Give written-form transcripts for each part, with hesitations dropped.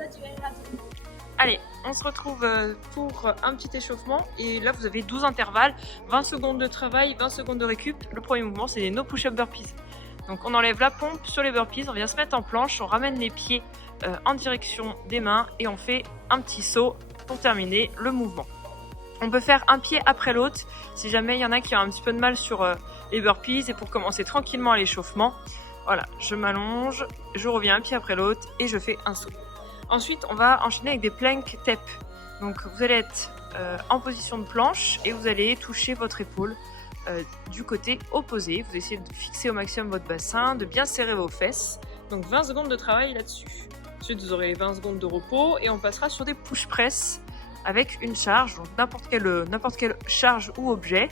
ça durera. Allez, on se retrouve pour un petit échauffement et là vous avez 12 intervalles, 20 secondes de travail, 20 secondes de récup. Le premier mouvement c'est des no push-up burpees. Donc on enlève la pompe sur les burpees, on vient se mettre en planche, on ramène les pieds en direction des mains et on fait un petit saut pour terminer le mouvement. On peut faire un pied après l'autre si jamais il y en a qui ont un petit peu de mal sur les burpees et pour commencer tranquillement l'échauffement. Voilà, je m'allonge, je reviens un pied après l'autre et je fais un saut. Ensuite, on va enchaîner avec des plank tape. Donc, vous allez être en position de planche et vous allez toucher votre épaule du côté opposé. Vous essayez de fixer au maximum votre bassin, de bien serrer vos fesses. Donc, 20 secondes de travail là-dessus. Ensuite, vous aurez 20 secondes de repos et on passera sur des push press avec une charge, donc n'importe quelle charge ou objet.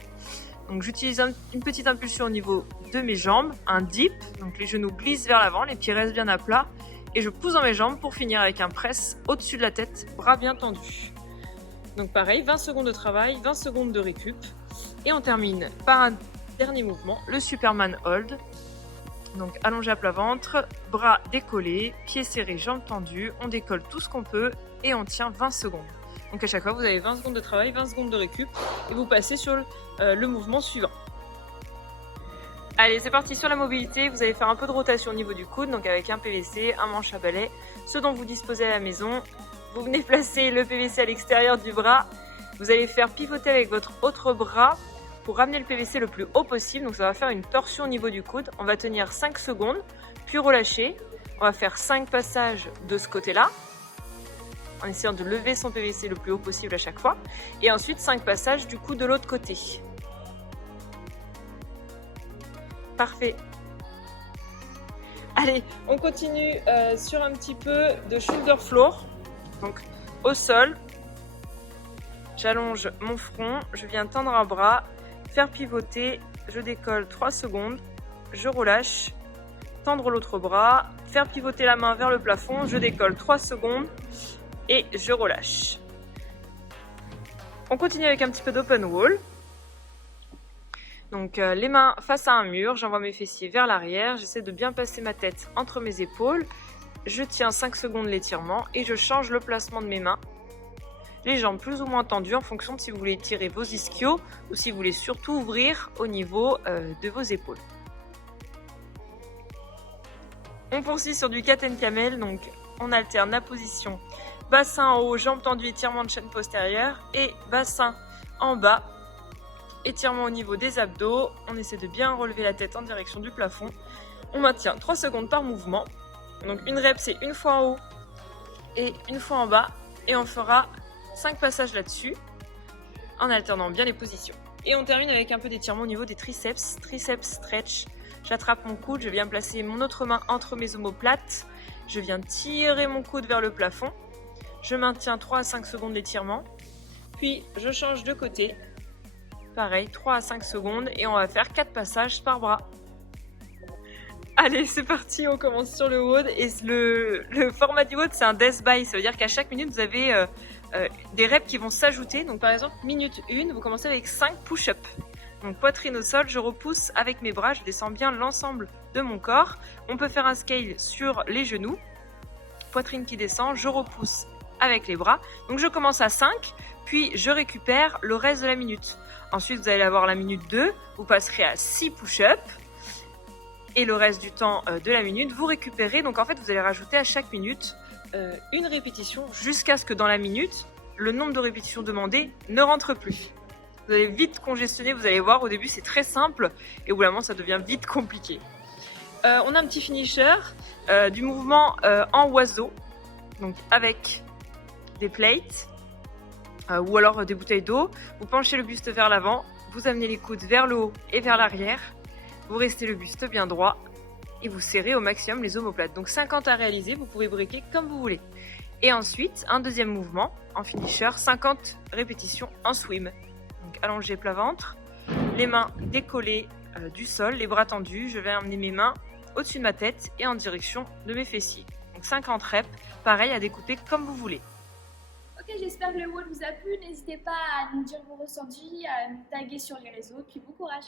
Donc, j'utilise une petite impulsion au niveau de mes jambes, un dip. Donc, les genoux glissent vers l'avant, les pieds restent bien à plat. Et je pousse dans mes jambes pour finir avec un press au-dessus de la tête, bras bien tendus. Donc pareil, 20 secondes de travail, 20 secondes de récup. Et on termine par un dernier mouvement, le Superman Hold. Donc allongé à plat ventre, bras décollés, pieds serrés, jambes tendues. On décolle tout ce qu'on peut et on tient 20 secondes. Donc à chaque fois, vous avez 20 secondes de travail, 20 secondes de récup. Et vous passez sur le mouvement suivant. Allez, c'est parti sur la mobilité. Vous allez faire un peu de rotation au niveau du coude, donc avec un PVC, un manche à balai, ce dont vous disposez à la maison. Vous venez placer le PVC à l'extérieur du bras. Vous allez faire pivoter avec votre autre bras pour ramener le PVC le plus haut possible. Donc ça va faire une torsion au niveau du coude. On va tenir 5 secondes, puis relâcher. On va faire 5 passages de ce côté-là, en essayant de lever son PVC le plus haut possible à chaque fois. Et ensuite 5 passages du coup de l'autre côté. Parfait. Allez, on continue sur un petit peu de shoulder floor. Donc au sol, j'allonge mon front, je viens tendre un bras, faire pivoter, je décolle 3 secondes, je relâche, tendre l'autre bras, faire pivoter la main vers le plafond, je décolle 3 secondes et je relâche. On continue avec un petit peu d'open wall. Donc les mains face à un mur, j'envoie mes fessiers vers l'arrière, j'essaie de bien placer ma tête entre mes épaules, je tiens 5 secondes l'étirement et je change le placement de mes mains. Les jambes plus ou moins tendues en fonction de si vous voulez étirer vos ischios ou si vous voulez surtout ouvrir au niveau de vos épaules. On poursuit sur du cat and camel, donc on alterne la position bassin en haut, jambes tendues, étirement de chaîne postérieure et bassin en bas. Étirement au niveau des abdos, on essaie de bien relever la tête en direction du plafond. On maintient 3 secondes par mouvement. Donc une rep c'est une fois en haut et une fois en bas. Et on fera 5 passages là-dessus en alternant bien les positions. Et on termine avec un peu d'étirement au niveau des triceps. Triceps stretch. J'attrape mon coude, je viens placer mon autre main entre mes omoplates. Je viens tirer mon coude vers le plafond. Je maintiens 3 à 5 secondes d'étirement. Puis je change de côté. Pareil, 3 à 5 secondes et on va faire 4 passages par bras. Allez, c'est parti, on commence sur le WOD. Et le format du WOD, c'est un death by. Ça veut dire qu'à chaque minute, vous avez des reps qui vont s'ajouter. Donc par exemple, minute 1, vous commencez avec 5 push-up. Donc poitrine au sol, je repousse avec mes bras, je descends bien l'ensemble de mon corps. On peut faire un scale sur les genoux. Poitrine qui descend, je repousse avec les bras. Donc je commence à 5, puis je récupère le reste de la minute. Ensuite, vous allez avoir la minute 2, vous passerez à 6 push-up. Et le reste du temps de la minute, vous récupérez. Donc en fait, vous allez rajouter à chaque minute une répétition jusqu'à ce que dans la minute, le nombre de répétitions demandées ne rentre plus. Vous allez vite congestionner, vous allez voir, au début c'est très simple et au bout d'un moment ça devient vite compliqué. On a un petit finisher du mouvement en oiseau, donc avec des plates. Ou alors des bouteilles d'eau, vous penchez le buste vers l'avant, vous amenez les coudes vers le haut et vers l'arrière, vous restez le buste bien droit et vous serrez au maximum les omoplates. Donc 50 à réaliser, vous pouvez breaker comme vous voulez. Et ensuite, un deuxième mouvement en finisher, 50 répétitions en swim. Donc allongé plat ventre, les mains décollées du sol, les bras tendus, je vais amener mes mains au-dessus de ma tête et en direction de mes fessiers. Donc 50 reps, pareil à découper comme vous voulez. Ok, j'espère que le wall vous a plu. N'hésitez pas à nous dire vos ressentis, à nous taguer sur les réseaux. Puis bon courage.